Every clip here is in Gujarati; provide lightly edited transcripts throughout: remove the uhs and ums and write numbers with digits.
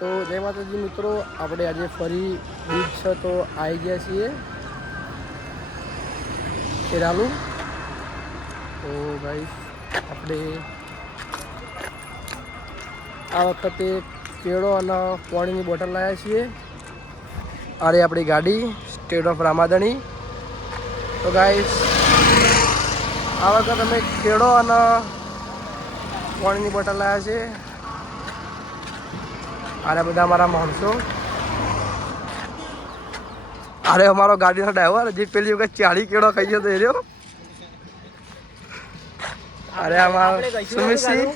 તો જય માતાજી મિત્રો, આપણે આજે ફરી બીચ છે તો આવી ગયા છીએ ખેરાલુ. તો ગાઈસ આપણે આ વખતે કેળો અને પાણીની બોટલ લાવ્યા છીએ. અરે આપણી ગાડી સ્ટેટ ઓફ રામાધણી. તો ગાઈસ આ વખત અમે કેળો અને પાણીની બોટલ લાવ્યા છે. અરે બધા અમારા માણસો. અરે અમારો ગાડીનો ડ્રાઈવર જે પેલી વખત 40 કેળો ખાઈ ગયો તો એ રહ્યો. અરે અમારા સુમિતસિંહ,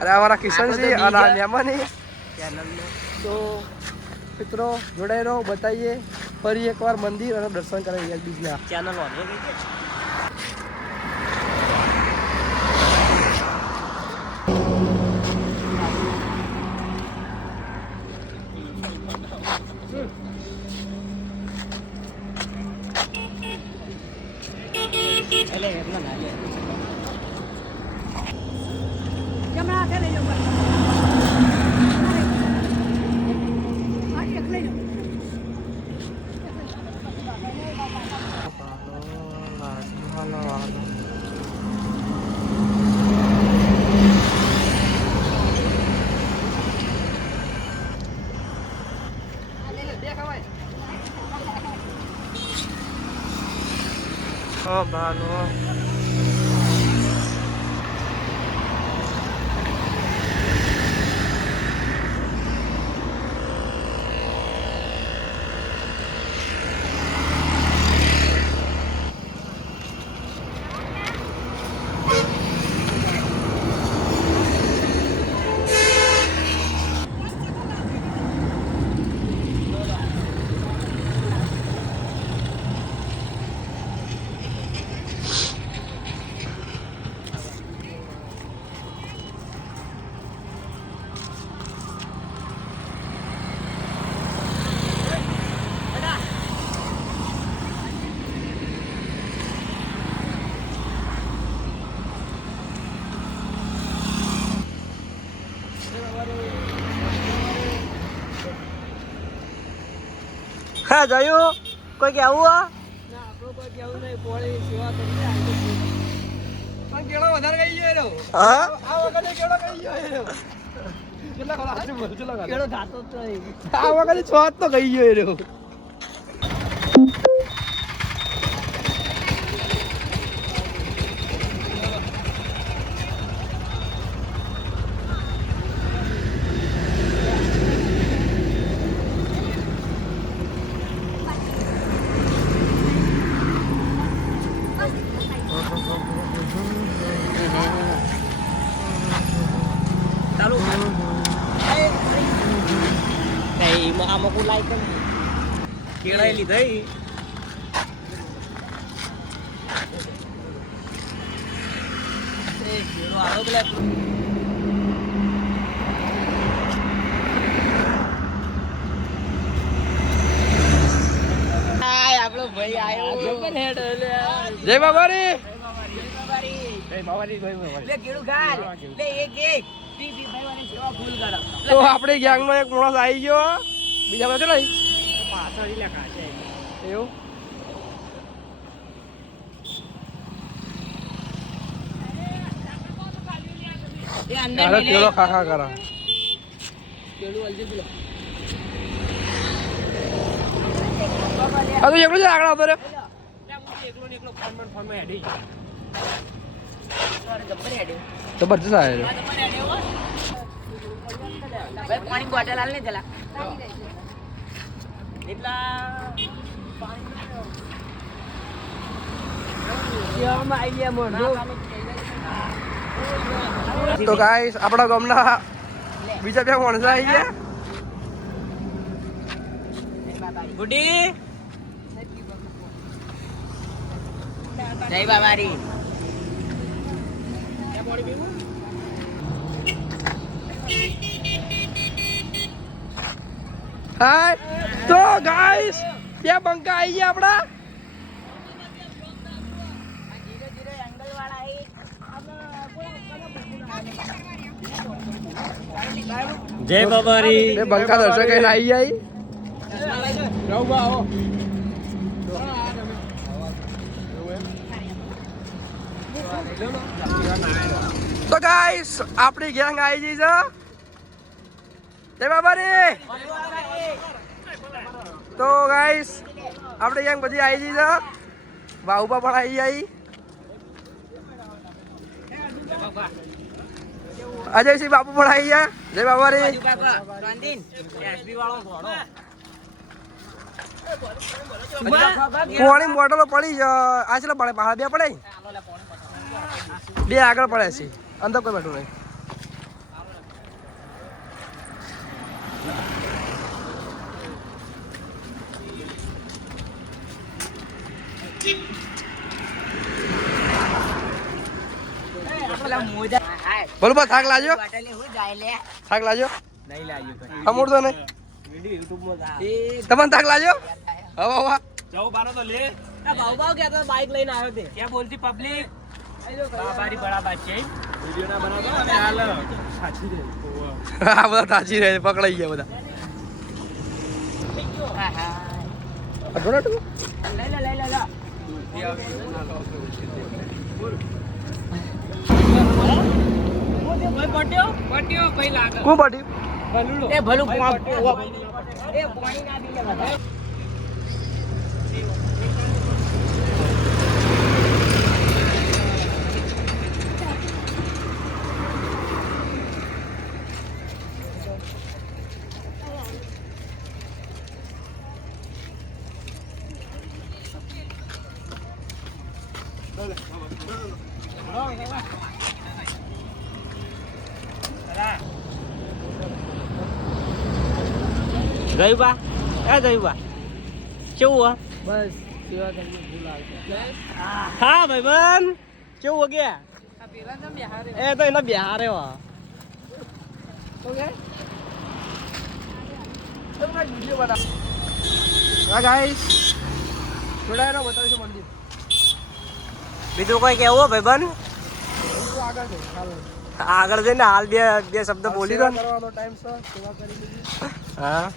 અરે અમારા કિશનસિંહ અને નેમાની. તો મિત્રો જોડાઈ રહો, બતાવીએ ફરી એકવાર મંદિર અને દર્શન કરાવીએ બીજના ચેનલ. Oh, bano. હા જોયું કોઈ કેવું ના આપણો કોઈ કેવું નહીં. પોળી સેવા કરી પણ કેળો વધારે ગઈ ગયો. હા આ વખતે કેળો ગઈ ગયો. કેટલા ખરા હાથ બોલ કેટલા કેળો ખાતો જ નહીં. આ વખતે 6 તો ગઈ ગયો એરો. આમાં લાઈક કેળાઈ લીધા. આપણો ભાઈ આવ્યો. જય બાબારી. તો આપણે ગેંગ નો એક માણસ આવી ગયો. બીજા બાજુ લઈ પાછળ ખાશે એવું. કેળો ખાખા કરા એકલો જ આગળ આવતો રે. જબરજસ્ત આવે. પાણી બોટલ હાલ ને જલા તો ગાઈસ આપણા ગામના બીજા 2 માણસો આવી ગયા. ગુડી જય બાબારી. હા તો ગાઈસ 2 બંકા આવી ગયા આપડા. જય બાબારી એ બંકા દર્શક કઈ આવી જાય તો ગાઈસ આપણી ગેંગ આવી ગઈ છે જય બાબારી તો ગાઈસ આપણી ગેંગ બધી આવી ગઈ છે બાહુબા પણ આવી જાય અજયસિંહ બાપુ પણ આવી ગયા જય બાબારી પાણી બોટલો પડી આ છે પડે બહાર બે પડે બે આગળ પડે છે અંદર કોઈ બેઠું નહીં બોલો બા થાક લાજો થાક લાજો અમૂર તો નહીં તમને થાક લાજો હવા હવા જાઓ બારો તો લે આ ભાવ કે તો બાઈક લઈને આવ્યો તે ક્યાં બોલતી પબ્લિક બાબારી બડા બાચે વિડિયો ના બનાવતો અને હાલ સાચી રે હા બધા સાચી રે પકડાઈ ગયા બધા અડોડા તું લઈ લે પટ્યો ભાઈ લાગે કોણ પાટી એ ભલું એ પાણી ના દીલે બધા જયુબા જયુબા કેવું બસ સેવા તમને ભૂલ આવશે હા ભાઈ બન કેવું ગયા એ તો એના બિહારે હા ગાઈસ જોડાયેલો બતાવીશું મંદિર બીજું કોઈ કેવું ભાઈ બન આગળ આગળ જઈને હાલ બે શબ્દ બોલી દો કરવાનો ટાઈમ છે સેવા કરી લીધી હા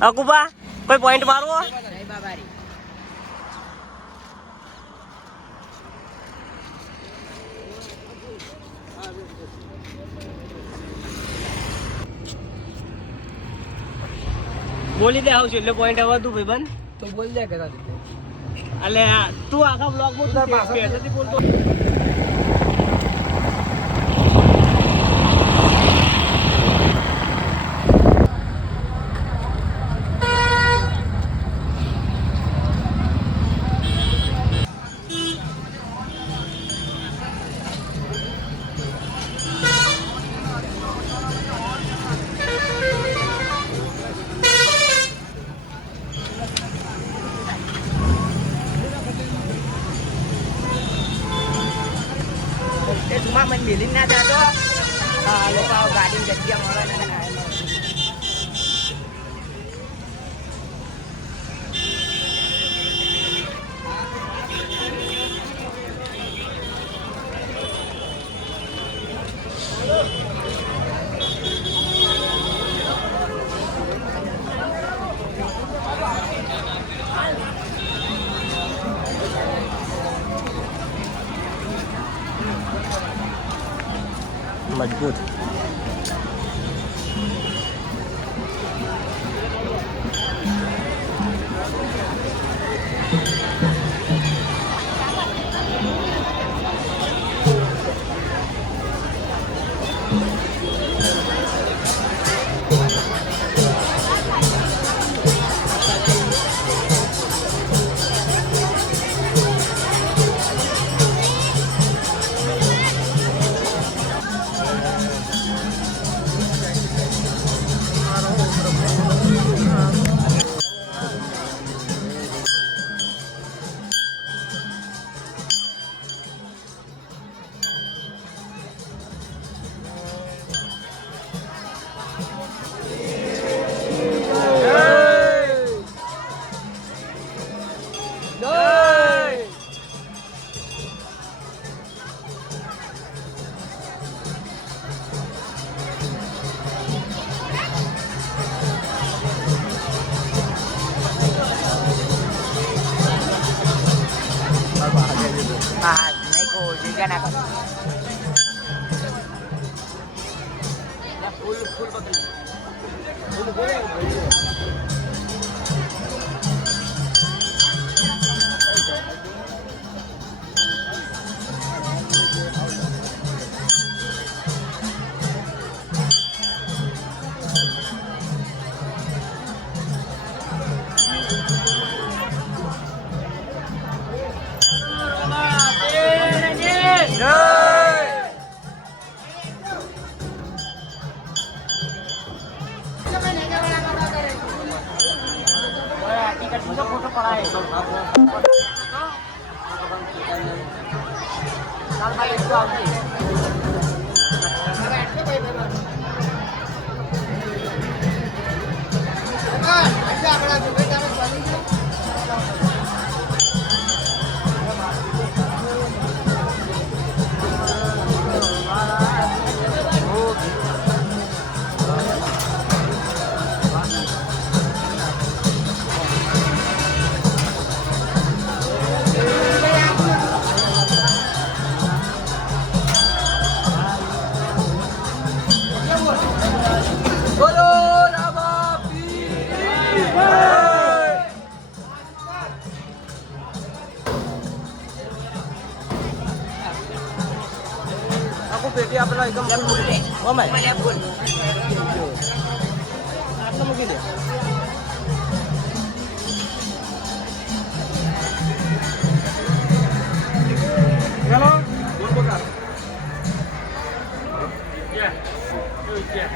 અકુબા કોઈ પોઈન્ટ મારવો બોલી દે આવશે એટલે પોઈન્ટ આવવા તું ભાઈ બન તો બોલ દે કરા દીધે એટલે તું આખા બ્લોગ માં પહેલેથી બોલતો mình bị lính na ra đó lúc vào gà đi giật giang ở đây này मजबूत બોલો રામા પીરની જય. આખું પેટી આપેલા એકદમ ફૂલ મૂકી દે. ઓમાય આટલું મૂકી દે. ચાલો બોલ બોલ. Yeah.